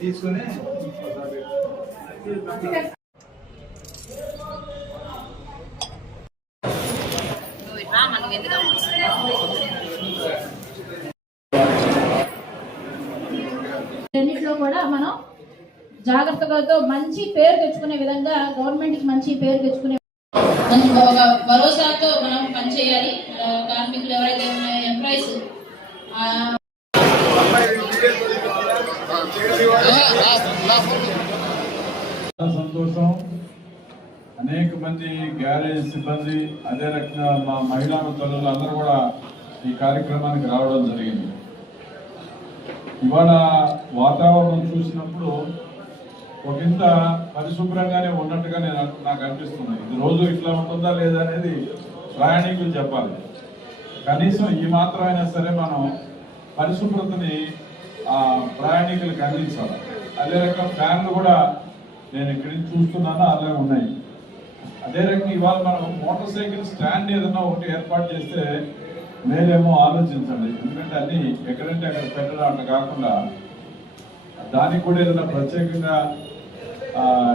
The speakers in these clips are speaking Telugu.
తీసుకుని రెండిట్లో కూడా మనం జాగ్రత్తగా మంచి పేరు తెచ్చుకునే విధంగా గవర్నమెంట్ కి మంచి పేరు తెచ్చుకునే ఒక భరోసాతో మనం పనిచేయాలి. కార్మికులు ఎవరైతే ఉన్నాయో ఎంప్లాయీస్ సంతోషం. అనేక మంది గ్యారేజ్ సిబ్బంది అదే రకంగా మా మహిళా తల్లులు అందరూ కూడా ఈ కార్యక్రమానికి రావడం జరిగింది. ఇవాళ వాతావరణం చూసినప్పుడు ఒకంత పరిశుభ్రంగానే ఉన్నట్టుగా నాకు అనిపిస్తుంది. ఇది రోజు ఇట్లా ఉంటుందా లేదా అనేది ప్రయాణికులు చెప్పాలి. కనీసం ఈ మాత్రమైనా సరే మనం పరిశుభ్రతని ప్రయాణికులకు అందించాలి. అదే రకం ఫ్యాన్లు కూడా నేను ఇక్కడి నుంచి చూస్తున్నాను, అలాగే ఉన్నాయి. అదే రకంగా ఇవాళ మనం మోటార్ సైకిల్ స్టాండ్ ఏదైనా ఒకటి ఏర్పాటు చేస్తే మేలేమో ఆలోచించండి. ఎందుకంటే అన్ని ఎక్కడంటే అక్కడ పెట్టడం అట్లా కాకుండా దానికి కూడా ఏదైనా ప్రత్యేకంగా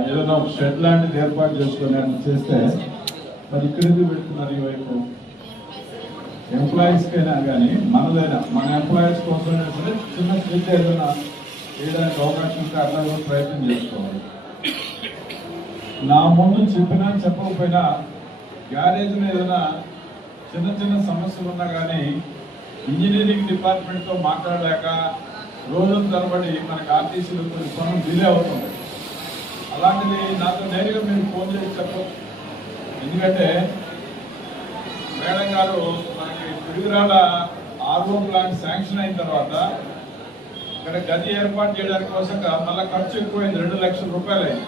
ఏదైనా ఒక షెడ్ లాంటిది ఏర్పాటు చేసుకొని చేస్తే మరి ఇక్కడికి పెడుతున్నారు ఈ వైపు ఎంప్లాయీస్కైనా కానీ మనదైనా మన ఎంప్లాయీస్ కోసం సరే చిన్న స్ట్రీట్ ఏదైనా చేయడానికి అవకాశం ఉంటే అట్లా కూడా ప్రయత్నం చేసుకోవాలి. నా ముందు చెప్పినా చెప్పకపోయినా గ్యారేజ్లో ఏదైనా చిన్న చిన్న సమస్యలు ఉన్నా కానీ ఇంజనీరింగ్ డిపార్ట్మెంట్తో మాట్లాడలేక రోజుల తరబడి మనకి ఆర్టీసీలో కొన్ని పనులు డిలే అవుతుంది. అలాంటిది నాతో నేరుగా మీరు ఫోన్ చేసి చెప్పచ్చు. ఎందుకంటే మేడం గారు మనకి పిడుగురాళ్ళ ఆర్ఓ ప్లాంట్ శాంక్షన్ అయిన తర్వాత ఇక్కడ గది ఏర్పాటు చేయడానికి కోసం మళ్ళీ ఖర్చు ఎక్కువైంది, 2 లక్షల రూపాయలు అయింది.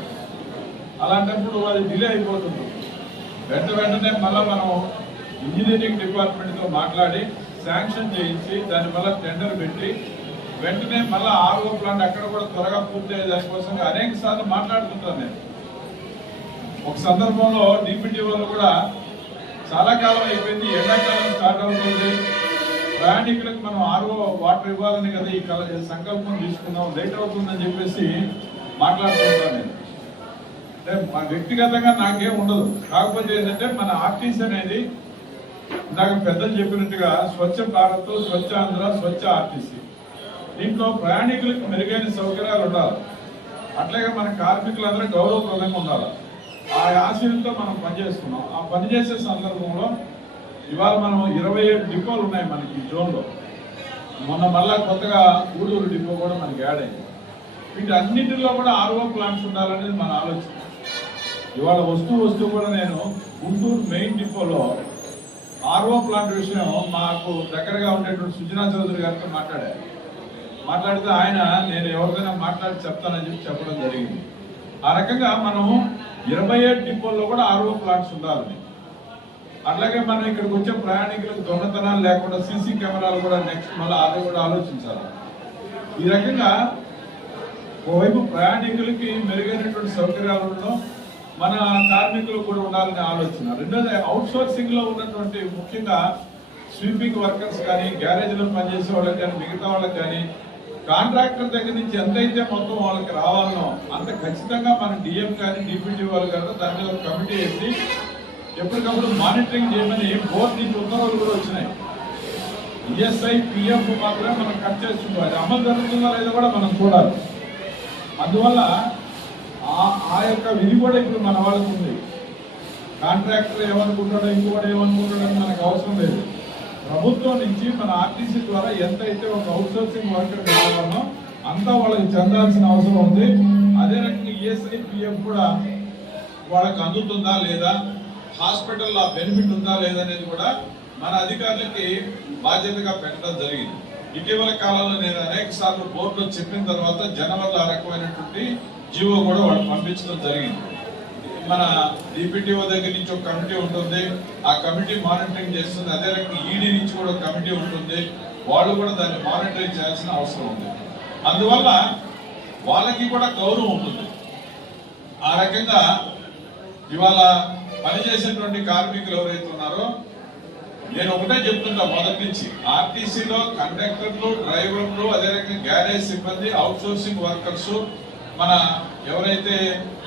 అలాంటప్పుడు అది డిలే అయిపోతుంది. వెంటనే మళ్ళీ మనం ఇంజనీరింగ్ డిపార్ట్మెంట్తో మాట్లాడి శాంక్షన్ చేయించి దాని వల్ల టెండర్ పెట్టి వెంటనే మళ్ళీ ఆర్ఓ ప్లాంట్ అక్కడ కూడా త్వరగా పూర్తయ్యే దానికోసం అనేక సార్లు మాట్లాడుతుంటాను నేను. ఒక సందర్భంలో డిప్యూటీ వాళ్ళు కూడా చాలా కాలం అయిపోయింది, ఎండాకాలం స్టార్ట్ అవుతుంది, ప్రయాణికులకు మనం ఆర్ఓ వాటర్ ఇవ్వాలని కదా ఈ సంకల్పం తీసుకున్నాం, లేట్ అవుతుందని చెప్పేసి మాట్లాడుతుంటాను నేను. అంటే వ్యక్తిగతంగా నాకేం ఉండదు. కాకపోతే ఏంటంటే మన ఆర్టీసీ అనేది ఇందాక పెద్దలు చెప్పినట్టుగా స్వచ్ఛ భారత్, స్వచ్ఛ ఆంధ్ర, స్వచ్ఛ ఆర్టీసీ, దీంట్లో ప్రయాణికులకు మెరుగైన సౌకర్యాలు ఉండాలి. అట్లాగే మన కార్మికులందరూ గౌరవప్రదంగా ఉండాలి. ఆ ఆశయంతో మనం పనిచేస్తున్నాం. ఆ పనిచేసే సందర్భంలో ఇవాళ మనం 27 డిపోలు ఉన్నాయి మనకి ఈ జోన్లో. మొన్న మళ్ళా కొత్తగా గూడూరు డిపో కూడా మనకి యాడ్ అయింది. వీటన్నిటిలో కూడా ఆర్ఓ ప్లాంట్స్ ఉండాలనేది మన ఆలోచన. ఇవాళ వస్తూ కూడా నేను గుంటూరు మెయిన్ డిపోలో ఆర్ఓ ప్లాంట్ విషయం మాకు దగ్గరగా ఉండేటువంటి సుజనా చౌదరి గారితో మాట్లాడితే ఆయన నేను ఎవరికైనా మాట్లాడి చెప్తానని చెప్పడం జరిగింది. ఆ రకంగా మనం 27 డిపోల్లో కూడా ఆర్ఓ ప్లాంట్స్ ఉండాలని, అట్లాగే మనం ఇక్కడికి వచ్చే ప్రయాణికులకు దొంగతనాలు లేకుండా సీసీ కెమెరాలు కూడా నెక్స్ట్ మళ్ళీ అది కూడా ఆలోచించాలి. ఈ రకంగా ఒకవైపు ప్రయాణికులకి మెరుగైనటువంటి సౌకర్యాలలో మన కార్మికులు కూడా ఉండాలనే ఆలోచన. రెండోది అవుట్ సోర్సింగ్ లో ఉన్నటువంటి ముఖ్యంగా స్వీపింగ్ వర్కర్స్ కానీ, గ్యారేజ్లో పనిచేసే వాళ్ళకి కానీ, మిగతా వాళ్ళకి కానీ కాంట్రాక్టర్ దగ్గర నుంచి ఎంతైతే మొత్తం వాళ్ళకి రావాలనో అంత ఖచ్చితంగా మన డిఎం కానీ డిప్యూటీ వాళ్ళు కానీ దాని మీద ఒక కమిటీ వేసి ఎప్పటికప్పుడు మానిటరింగ్ చేయమని బోర్డు నుంచి ఉత్తర్వులు కూడా వచ్చినాయి. ఈఎస్ఐ పిఎఫ్ మాత్రమే మనం కట్ చేస్తున్నాం, అది అమలు జరుగుతుందా లేదా కూడా మనం చూడాలి. అందువల్ల ఆ యొక్క విధి కూడా ఇప్పుడు మన వాళ్ళకు ఉంది. కాంట్రాక్టర్ ఏమనుకుంటాడో ఇంకోటి ఏమనుకుంటాడో మనకు అవసరం లేదు. ప్రభుత్వం నుంచి మన ఆర్టీసీ ద్వారా ఎంతైతే ఒక అవుట్సోర్సింగ్ వర్కర్ కావాలనో అంతా వాళ్ళకి చెందాల్సిన అవసరం ఉంది. అదే రకంగా ఈఎస్ఐ పిఎఫ్ కూడా వాళ్ళకి అందుతుందా లేదా, హాస్పిటల్లో ఆ బెనిఫిట్ ఉందా లేదనేది కూడా మన అధికారులకి బాధ్యతగా పెట్టడం జరిగింది. ఇటీవల కాలంలో నేను అనేక సార్లు బోర్డులో చెప్పిన తర్వాత జనం వల్ల ఆ రకమైనటువంటి జీవో కూడా వాళ్ళు పంపించడం జరిగింది. మన డిపిటిఓ దగ్గర నుంచి ఒక కమిటీ ఉంటుంది, ఆ కమిటీ మానిటరింగ్ చేస్తుంది. అదే రకంగా ఈడీ నుంచి కూడా ఒక కమిటీ ఉంటుంది, వాళ్ళు కూడా దాన్ని మానిటరింగ్ చేయాల్సిన అవసరం ఉంది. అందువల్ల వాళ్ళకి కూడా గౌరవం ఉంటుంది. ఆ రకంగా ఇవాళ పనిచేసేటువంటి కార్మికులు ఎవరైతే ఉన్నారో, నేను ఒకటే చెప్తుంటా మొదటి నుంచి, ఆర్టీసీలో కండక్టర్లు, డ్రైవర్లు, అదే రకంగా గ్యారేజ్ సిబ్బంది, అవుట్ సోర్సింగ్ వర్కర్స్, మన ఎవరైతే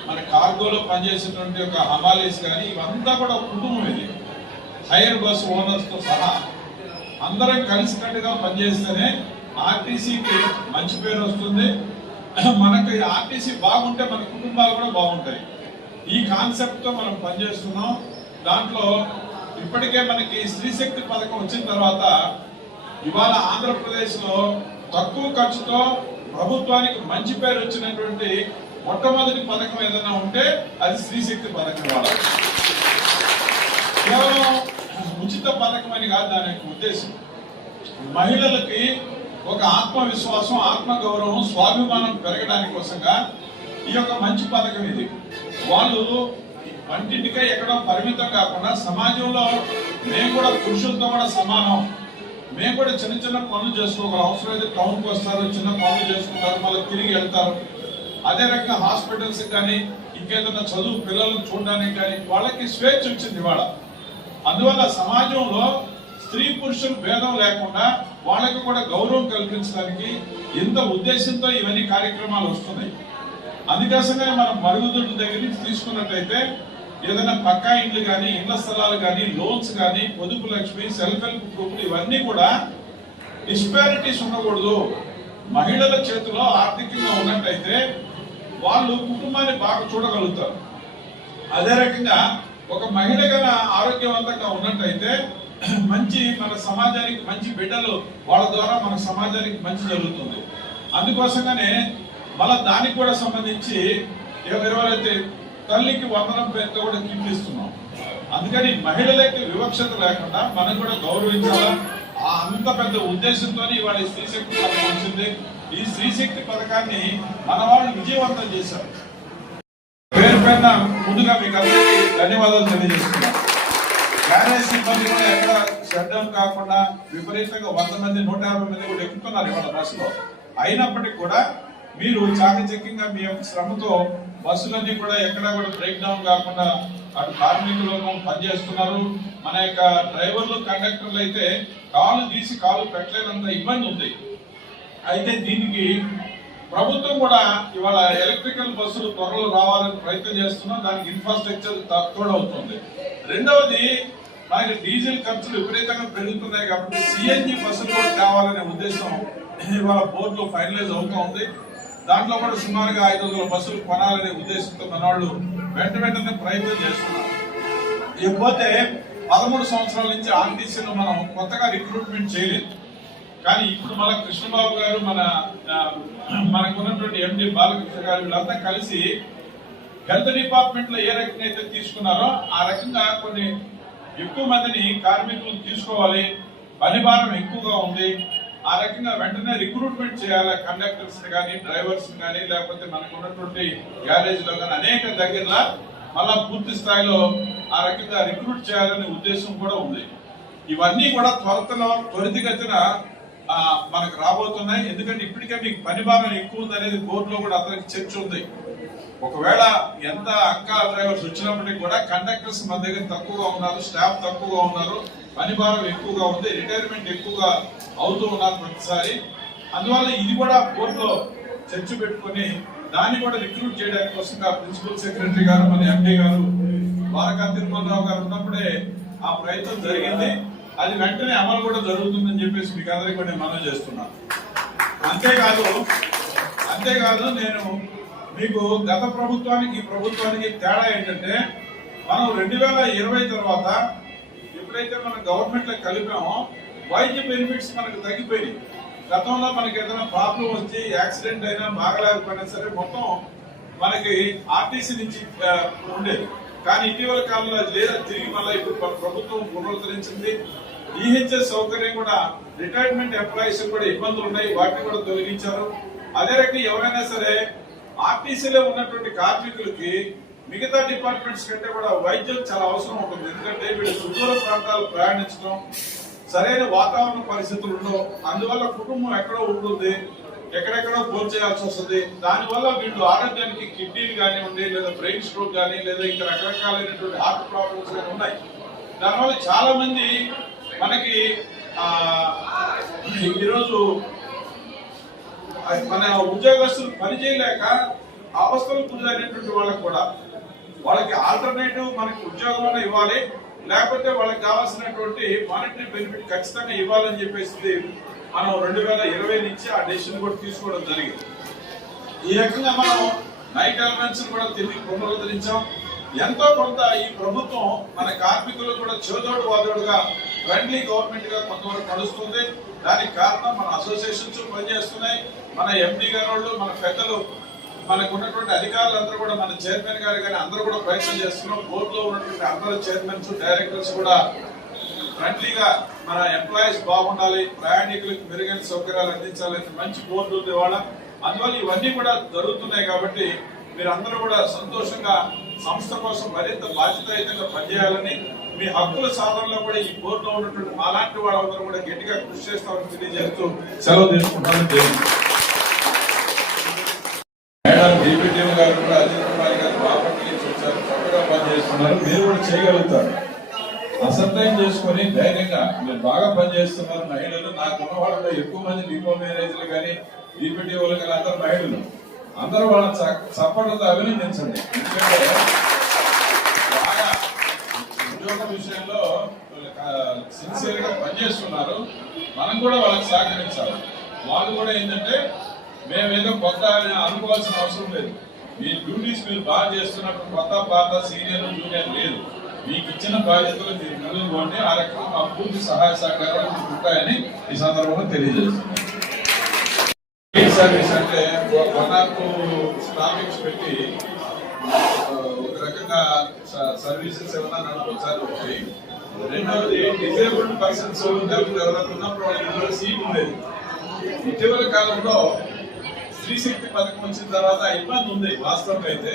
మన కార్గోలో పనిచేసేటువంటి ఒక హమాలీస్ కానీ, ఇవంతా కూడా ఒక కుటుంబం. ఇది హైర్ బస్ ఓనర్స్ తో సహా అందరం కలిసికట్టుగా పనిచేస్తేనే ఆర్టీసీకి మంచి పేరు వస్తుంది. మనకు ఆర్టీసీ బాగుంటే మన కుటుంబాలు కూడా బాగుంటాయి. ఈ కాన్సెప్ట్ తో మనం పనిచేస్తున్నాం. దాంట్లో ఇప్పటికే మనకి స్త్రీశక్తి పథకం వచ్చిన తర్వాత ఇవాళ ఆంధ్రప్రదేశ్ లో తక్కువ ఖర్చుతో ప్రభుత్వానికి మంచి పేరు వచ్చినటువంటి మొట్టమొదటి పథకం ఏదైనా ఉంటే అది స్త్రీశక్తి పథకం. వాళ్ళ కేవలం ఉచిత పథకం అని కాదు దాని యొక్క ఉద్దేశం. మహిళలకి ఒక ఆత్మవిశ్వాసం, ఆత్మగౌరవం, స్వాభిమానం పెరగడానికి కోసంగా ఈ యొక్క మంచి పథకం ఇది. వాళ్ళు వంటింటికే ఎక్కడో పరిమితం కాకుండా సమాజంలో మేము కూడా పురుషులతో కూడా సమానం, మేము కూడా చిన్న చిన్న పనులు చేసుకోగలం. అవసరం అయితే టౌన్కి వస్తారు, చిన్న పనులు చేసుకుంటారు, మళ్ళీ తిరిగి వెళ్తారు. అదే రకంగా హాస్పిటల్స్ కానీ ఇంకేదైనా చదువు పిల్లలను చూడడానికి కానీ వాళ్ళకి స్వేచ్ఛ వచ్చింది ఇవాళ. అందువల్ల సమాజంలో స్త్రీ పురుషులు భేదం లేకుండా వాళ్ళకి కూడా గౌరవం కల్పించడానికి ఇంత ఉద్దేశంతో ఇవన్నీ కార్యక్రమాలు వస్తున్నాయి. అందుకోసమే మనం మరుగుదొడ్ల దగ్గర నుంచి తీసుకున్నట్లయితే ఏదైనా పక్కా ఇండ్లు కానీ, ఇళ్ల స్థలాలు కానీ, లోన్స్ కానీ, పొదుపు లక్ష్మి, సెల్ఫ్ హెల్ప్ గ్రూపులు ఇవన్నీ కూడా డిస్పారిటీస్ ఉండకూడదు. మహిళల చేతిలో ఆర్థికంగా ఉన్నట్టయితే వాళ్ళు కుటుంబాన్ని బాగా చూడగలుగుతారు. అదే రకంగా ఒక మహిళ కన్నా ఆరోగ్యవంతంగా ఉన్నట్టయితే మంచి మన సమాజానికి మంచి బిడ్డలు వాళ్ళ ద్వారా మన సమాజానికి మంచి జరుగుతుంది. అందుకోసంగానే మళ్ళా దానికి కూడా సంబంధించి ఎవరైతే తల్లికి వందనం పేరుతో కూడా కిట్ ఇస్తున్నాం. అందుకని మహిళలకి వివక్షత లేకుండా మనం కూడా గౌరవించాలా. అంత పెద్ద ఉద్దేశంతో ఇవాళ స్త్రీశక్తి పథకం వచ్చింది. ఈ స్త్రీశక్తి పథకాన్ని మన వాళ్ళు విజయవంతం చేశారు. పేరు పైన ముందుగా మీకు అందరికీ ధన్యవాదాలు తెలియజేస్తున్నాను. గ్యారేజ్ సిబ్బంది కూడా ఎక్కడ షట్ డౌన్ కాకుండా విపరీతంగా 100 మంది 150 మంది కూడా ఎక్కుతున్నారు ఇవాళ బస్సులో. అయినప్పటికీ కూడా మీరు చాకచక్యంగా మీ యొక్క శ్రమతో బస్సులన్నీ కూడా ఎక్కడా కూడా బ్రేక్ డౌన్ కాకుండా అటు కార్మికులను పనిచేస్తున్నారు. మన యొక్క డ్రైవర్లు, కండక్టర్లు అయితే కాలు తీసి కాలు పెట్టలేనంత ఇబ్బంది ఉంది. అయితే దీనికి ప్రభుత్వం కూడా ఇవాళ ఎలక్ట్రికల్ బస్సులు త్వరలో రావాలని ప్రయత్నం చేస్తున్నాం. దానికి ఇన్ఫ్రాస్ట్రక్చర్ తోడవుతుంది. రెండవది మనకి డీజిల్ ఖర్చులు విపరీతంగా పెరుగుతున్నాయి కాబట్టి సిఎన్జి బస్సులు కూడా తేవాలనే ఉద్దేశం ఇవాళ బోర్డులో ఫైనలైజ్ అవుతా ఉంది. దాంట్లో కూడా సుమారుగా 500 బస్సులు కొనాలనే ఉద్దేశంతో మన వాళ్ళు వెంటనే ప్రయత్నం చేస్తున్నారు. ఇకపోతే 13 సంవత్సరాల నుంచి ఆర్టీసీలో మనం కొత్తగా రిక్రూట్మెంట్ చేయలేదు. కానీ ఇప్పుడు మన కృష్ణబాబు గారు, మనకున్నటువంటి ఎండి బాలకృష్ణ గారు వీళ్ళంతా కలిసి హెల్త్ డిపార్ట్మెంట్ లో ఏ రకంగా అయితే తీసుకున్నారో ఆ రకంగా కొన్ని ఎక్కువ మందిని కార్మికులను తీసుకోవాలి, పని భారం ఎక్కువగా ఉంది, ఆ రకంగా వెంటనే రిక్రూట్మెంట్ చేయాలి. కండక్టర్స్ కానీ, డ్రైవర్స్ కానీ, లేకపోతే మనకు ఉన్నటువంటి గ్యారేజ్ లో కానీ అనేక దగ్గరలో మళ్ళా పూర్తి స్థాయిలో ఆ రకంగా రిక్రూట్ చేయాలనే ఉద్దేశం కూడా ఉంది. ఇవన్నీ కూడా త్వరితగతిన మనకు రాబోతున్నాయి. ఎందుకంటే ఇప్పటికే మీకు పని భారం ఎక్కువ ఉంది అనేది కోర్టులో కూడా అందరికి చర్చ ఉంది. ఒకవేళ ఎంత అంకా డ్రైవర్స్ వచ్చినప్పటికీ కూడా కండక్టర్స్ మన దగ్గర తక్కువగా ఉన్నారు, స్టాఫ్ తక్కువగా ఉన్నారు, పని భారం ఎక్కువగా ఉంది, రిటైర్మెంట్ ఎక్కువగా అవుతూ ఉన్నారు ప్రతిసారి. అందువల్ల ఇది కూడా కోర్టులో చర్చ పెట్టుకుని దాన్ని కూడా రిక్రూట్ చేయడానికి కోసంగా ప్రిన్సిపల్ సెక్రటరీ గారు, మన ఎండి గారు, ద్వారకా తిరుమలరావు గారు ఉన్నప్పుడే ఆ ప్రయత్నం జరిగింది. అది వెంటనే అమలు కూడా జరుగుతుందని చెప్పేసి మీకు అందరికీ కూడా నేను మనవి చేస్తున్నాను. అంతేకాదు నేను మీకు గత ప్రభుత్వానికి ప్రభుత్వానికి తేడా ఏంటంటే, మనం 2020 తర్వాత ఎప్పుడైతే మన గవర్నమెంట్ లో కలిపామో వైద్య బెనిఫిట్స్ మనకు తగ్గిపోయినాయి. గతంలో మనకి ఏదైనా ప్రాబ్లం వచ్చి యాక్సిడెంట్ అయినా బాగలేకపోయినా సరే మొత్తం మనకి ఆర్టీసీ నుంచి ఉండేది. కానీ ఇటీవల కాలంలో లేదా తిరిగి మళ్ళీ ఇప్పుడు ప్రభుత్వం పునరుద్ధరించింది. ఈహెచ్ఎస్ సౌకర్యం కూడా రిటైర్మెంట్ ఎంప్లాయీస్ కూడా ఇబ్బందులు ఉన్నాయి, వాటిని కూడా తొలగించారు. అదే రకంగా ఎవరైనా సరే ఆర్టీసీలో ఉన్నటువంటి కార్మికులకి మిగతా డిపార్ట్మెంట్స్ కంటే కూడా వైద్యం చాలా అవసరం ఉంటుంది. ఎందుకంటే వీళ్ళు సుదూర ప్రాంతాలు ప్రయాణించడం, సరైన వాతావరణ పరిస్థితులు ఉండవు, అందువల్ల కుటుంబం ఎక్కడో ఉంటుంది, ఎక్కడెక్కడో భోజనం చేయాల్సి వస్తుంది. దానివల్ల వీళ్ళు ఆరోగ్యానికి కిడ్నీలు కానివ్వండి, లేదా బ్రెయిన్ స్ట్రోక్ కానీ, లేదా ఇంకా రకరకాలైనటువంటి హార్ట్ ప్రాబ్లమ్స్ కానీ ఉన్నాయి. దానివల్ల చాలా మంది మనకి ఈరోజు మన ఉద్యోగస్తులు పనిచేయలేక అవస్థలు గురైనటువంటి వాళ్ళకి కూడా వాళ్ళకి ఆల్టర్నేటివ్ మనకి ఉద్యోగం ఇవ్వాలి, లేకపోతే వాళ్ళకి కావాల్సినటువంటి మానిటరీ బెనిఫిట్ ఖచ్చితంగా ఇవ్వాలని చెప్పేసి మనం 2020 నుంచి ఆ డెసిషన్ కూడా తీసుకోవడం జరిగింది. ఈ రకంగా మనం నైట్ అలవెన్స్ కూడా తిరిగి పునరుద్ధరించాం. ఎంతో కొంత ఈ ప్రభుత్వం మన కార్మికులు కూడా చేదోడు వాదోడుగా ఫ్రెండ్లీ గవర్నమెంట్ గా కొంతవరకు నడుస్తుంది. దానికి కారణం మన అసోసియేషన్స్ పనిచేస్తున్నాయి, మన ఎంపీ గారు, మన పెద్దలు, మనకు ఉన్నటువంటి అధికారులందరూ కూడా, మన చైర్మన్ గారు కానీ అందరూ కూడా ప్రయత్నం చేస్తున్నాం. బోర్డులో ఉన్నటువంటి అందరూ చైర్మన్స్, డైరెక్టర్స్ కూడా ఫ్రెండ్లీగా మన ఎంప్లాయీస్ బాగుండాలి, ప్రయాణికులకు మెరుగైన సౌకర్యాలు అందించాలని మంచి బోర్డు ఉంది వాళ్ళ. అందువల్ల ఇవన్నీ కూడా జరుగుతున్నాయి. కాబట్టి మీరు అందరూ కూడా సంతోషంగా సంస్థ కోసం మరింత బాధ్యతాయుతంగా పనిచేయాలని, మీ హక్కుల సాధనలో కూడా ఈ బోర్డులో ఉన్నటువంటి మాలాంటి వాళ్ళందరూ కూడా గట్టిగా కృషి చేస్తామని తెలియజేస్తూ సెలవు తీసుకుంటాను. మేడం డిప్యూటీ గారు కూడా అజిత్ కుమార్ గారు బాపట్ల నుంచి వచ్చారు, చక్కగా పనిచేస్తున్నారు. మీరు కూడా చేయగలుగుతారు. అసంతయం చేసుకుని ధైర్యంగా మీరు బాగా పనిచేస్తున్నారు. మహిళలు నాకున్న వాళ్ళలో ఎక్కువ మంది డిపో మేనేజర్లు కానీ, డిప్యూటీలు కానీ అందరు మహిళలు. అందరూ వాళ్ళని చప్పట్లతో అభినందించండి. ఎందుకంటే బాగా ఉద్యోగ విషయంలో సిన్సియర్ గా పనిచేస్తున్నారు. మనం కూడా వాళ్ళకి సహకరించాలి. వాళ్ళు కూడా ఏంటంటే మేమేదో కొత్త అనుకోవాల్సిన అవసరం లేదు. మీ డ్యూటీస్ మీరు బాగా చేస్తున్నప్పుడు కొత్త పాత సీనియర్ జూనియర్ లేదు. మీకు ఇచ్చిన బాధ్యతలు మీరు నిలువుకోండి. ఆ రకంగా మా పూర్తి సహాయ సహకారాలు మీకు ఉంటాయని ఈ సందర్భంగా తెలియజేస్తున్నాం. సర్వీస్ అంటే 102 స్టాఫింగ్స్ పెట్టి ఒక రకంగా సర్వీసెస్ ఏమన్నా నడపచ్చారు. ఒకటి. రెండవది డిజేబుల్డ్ పర్సన్స్ ఎవరైనా ఉన్నప్పుడు వాళ్ళకి సీట్ ఉండేది. ఇటీవల కాలంలో స్త్రీ శక్తి పథకం వచ్చిన తర్వాత ఇబ్బంది ఉంది. వాస్తవంగా అయితే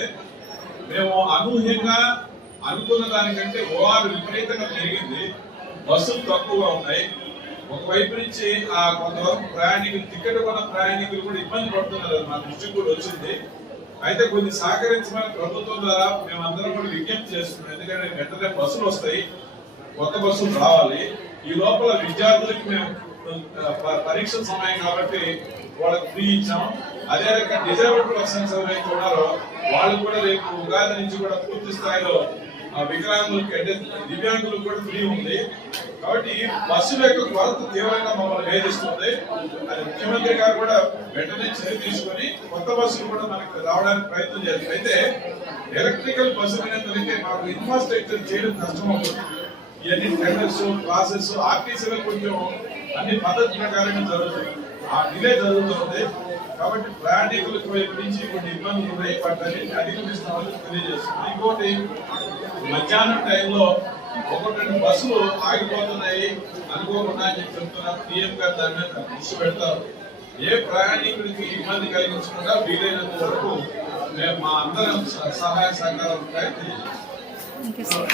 మేము అనూహ్యంగా అనుకున్న దానికంటే ఓఆర్ విపరీతంగా పెరిగింది. బస్సులు తక్కువగా ఉన్నాయి. ఒకవైపు నుంచి ఆ కొంతవరకు ప్రయాణికులు, టికెట్ కొన్న ప్రయాణికులు కూడా ఇబ్బంది పడుతున్నారు. మా దృష్టికి కూడా వచ్చింది. అయితే కొన్ని సహకరించమని ప్రభుత్వం ద్వారా మేమందరం కూడా విజ్ఞప్తి చేస్తున్నాం. ఎందుకంటే వెంటనే బస్సులు వస్తాయి, కొత్త బస్సులు రావాలి. ఈ లోపల విద్యార్థులకి మేము పరీక్షల సమయం కాబట్టి వాళ్ళకి ఫ్రీ ఇచ్చాం. అదే రకంగా డిజేబుల్డ్ పర్సన్స్ ఎవరైతే ఉన్నారో వాళ్ళు కూడా రేపు ఉగాది నుంచి కూడా పూర్తి స్థాయిలో వికలాంగులకి అంటే దివ్యాంగులకు కూడా ఫ్రీ ఉంది. కాబట్టి బస్సుల యొక్క కొరత తీవ్రంగా మమ్మల్ని వేధిస్తుంది. అది ముఖ్యమంత్రి గారు కూడా వెంటనే చర్య తీసుకొని కొత్త బస్సులు కూడా మనకి రావడానికి ప్రయత్నం చేస్తారు. అయితే ఎలక్ట్రికల్ బస్సులు అనేది మాకు ఇన్ఫ్రాస్ట్రక్చర్ చేయడం కష్టం అవుతుంది. ఇవన్నీ టెండర్స్, ప్రాసెస్, ఆర్టీసీలో కొంచెం అన్ని పద్ధతి ప్రకారంగా జరుగుతుంది. ఆ డిలే జరుగుతుంది. కాబట్టి ప్రయాణికులకు వైపు నుంచి కొన్ని ఇబ్బందులు ఉన్నాయి. వాటిని అధిగమిస్తామని తెలియజేస్తుంది. ఇంకోటి, మధ్యాహ్నం టైంలో 1-2 బస్సులు ఆగిపోతున్నాయి అనుకోకుండా అని చెప్పి చెప్తున్నారు. పిఎం గారు దాని మీద దృష్టి పెడతారు. ఏ ప్రయాణికుడికి ఇబ్బంది కలిగించకుండా వీలైనంత వరకు మేము మా అందరం సహాయ సహకారాలు ఉంటాయని తెలియజేస్తాం.